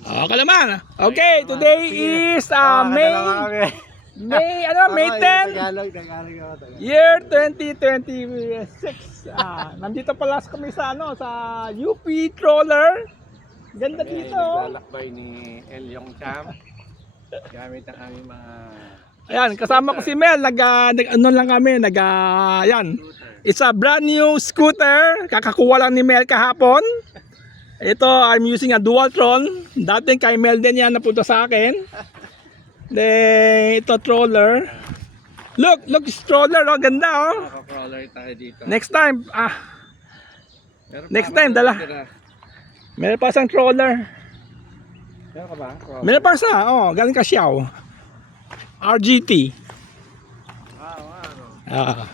Okay naman. Okay, today is May 10 year 2026. Nandito pala kami sa UP Trawler. Ganda dito. Naglalakbay ni Elyong Cham. Gamit ang aming mga Ayan, kasama ko si Mel. Yan. It's a brand new scooter. Kakakuha lang ni Mel kahapon. Ito, I'm using a Dualtron. Dating kay Mel din yan napunta sa akin. Then, ito troller. Look, this troller, oh, ganda, oh. crawler tayo dito. Next time, dala. Meron pa isang troller. Meron ka ba? Meron pa isa, oh, galing ka Xiao. RGT. Ah.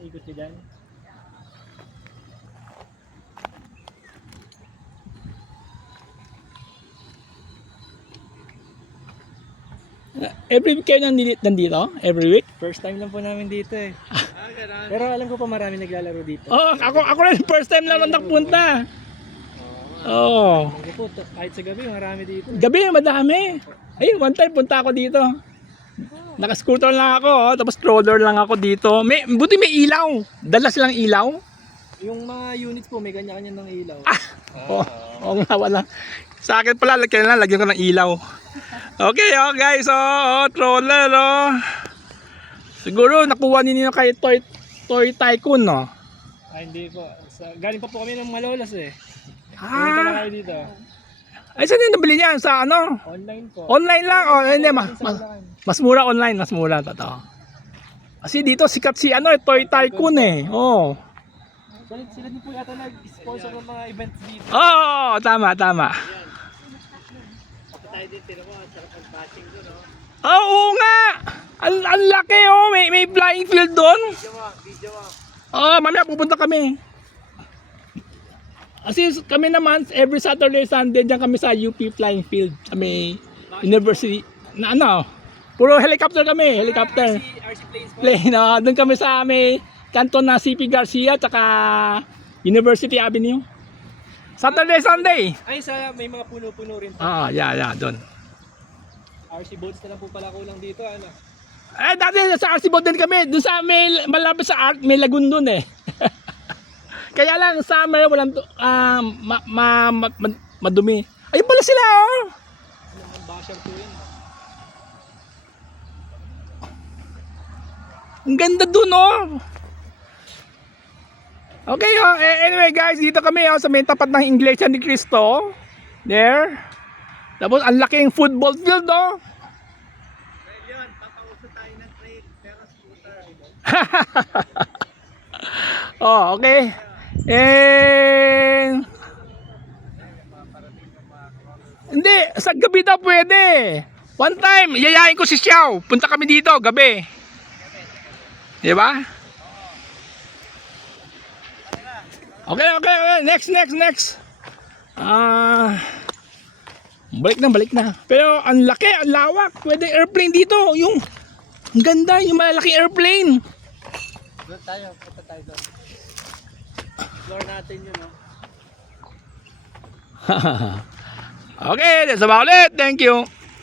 Ikot ka dyan. Every week kayo nandito? Every week? First time lang po namin dito eh. Pero alam ko pa marami naglalaro dito. Oh, ako rin first time lang nagpunta. Oh. Hindi po, kahit sa gabi marami dito. Gabi madami. Ayun, one time punta ako dito. Naka-scooter lang ako, tapos stroller lang ako dito. Buti may ilaw. Dala silang ilaw. Yung mga units po may kanya-kanya ng ilaw. Oo nga, wala. Sa akin pala, lagyan ko ng ilaw. Okay, oh guys, troller, oh. Siguro nakuha ninyo kay Toy Tycoon, no? Hindi po. Galing pa po kami ng Malolos eh. Pumunta na kayo dito. Ay, saan yung nabili niyan? Sa ano? Online po. Online lang? Oh, hindi, mas mura online, mas mura, totoo. Kasi dito sikat si Toy Tycoon eh. Oh. Sila din po yata nag-sponsor ng mga events dito. Oh, tama. Tayo din, tira mo, ang sarap mag-batching doon, no? Oo nga! Ang laki, oh. May flying field doon. Video mo. Oh, mamaya pupunta kami. Kasi kami naman, every Saturday, Sunday, diyan kami sa UP Flying Field. Sa may university. Puro helicopter kami, helicopter. RC planes po. Plane, doon kami sa may kanto na CP Garcia, tsaka University Avenue. Saturday, Sunday. Ay, may mga puno-puno rin po. Yeah, doon. RC boats na lang po pala kulang dito, ano? Dati sa RC boat din kami. Doon sa may malapit sa Art, may lagoon doon eh. Kaya lang summer walang madumi. Ayun pala sila, oh. Ang basher po yun. Ang ganda doon, oh. Okay, oh. Anyway guys, dito kami sa may tapat ng Iglesia ni Cristo. There. Tapos ang laking football field, oh. Yun, papauso tayo ng trade, pero scooter. Oh, okay. Hindi, sa gabi daw pwede. One time, yayain ko si Xiao. Punta kami dito, gabi. Di ba? Okay. Next. Balik na. Pero ang laki, ang lawak. Pwede airplane dito. Ang ganda, yung malalaking airplane. Doon tayo, punta tayo doon. Explore natin yun, no? Okay, that's about it. Thank you.